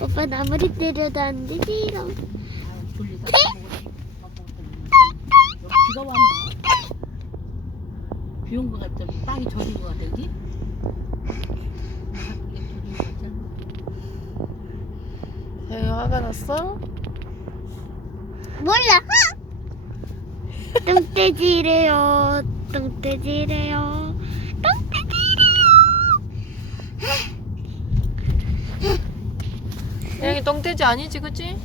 오빠 나 머리 때려도 안 졸리다. 여기 비가 왔나? 비온 것 같아. 땅이 젖은 것 같아, 여기? 아, 이게 젖은 것 같아. 여기 화가 났어? 몰라. 똥돼지래요. 똥돼지래요. 여기 똥돼지 아니지 그치?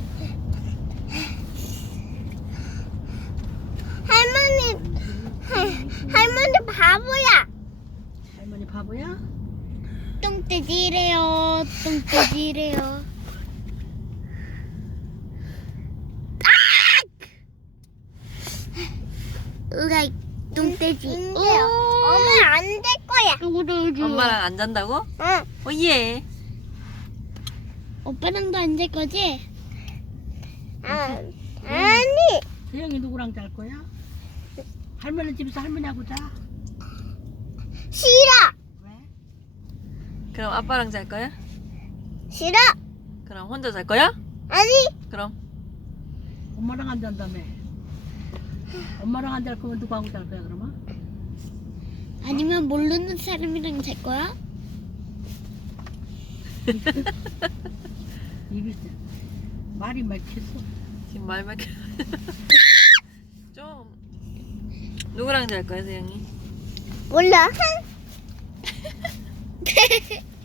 할머니, 할, 할머니 바보야. 할머니 바보야? 똥돼지래요. 똥돼지래요. 아! 으라, 똥돼지. 엄마 안 될 거야. 엄마랑 안 잔다고? 응. 오예 오빠랑도 안될 거지? 아, 아니. 세영이 누구랑 잘 거야? 할머니 집에서 할머니하고 자. 싫어. 왜? 그럼 아빠랑 잘 거야? 싫어. 그럼 혼자 잘 거야? 아니. 그럼 엄마랑 안 잔다며. 엄마랑 안 잘 거면 누구하고 잘 거야, 그러면? 아니면 모르는 사람이랑 잘 거야? 말이 막혔어. 지금 말만 좀 누구랑 잘 거야 세영이? 몰라.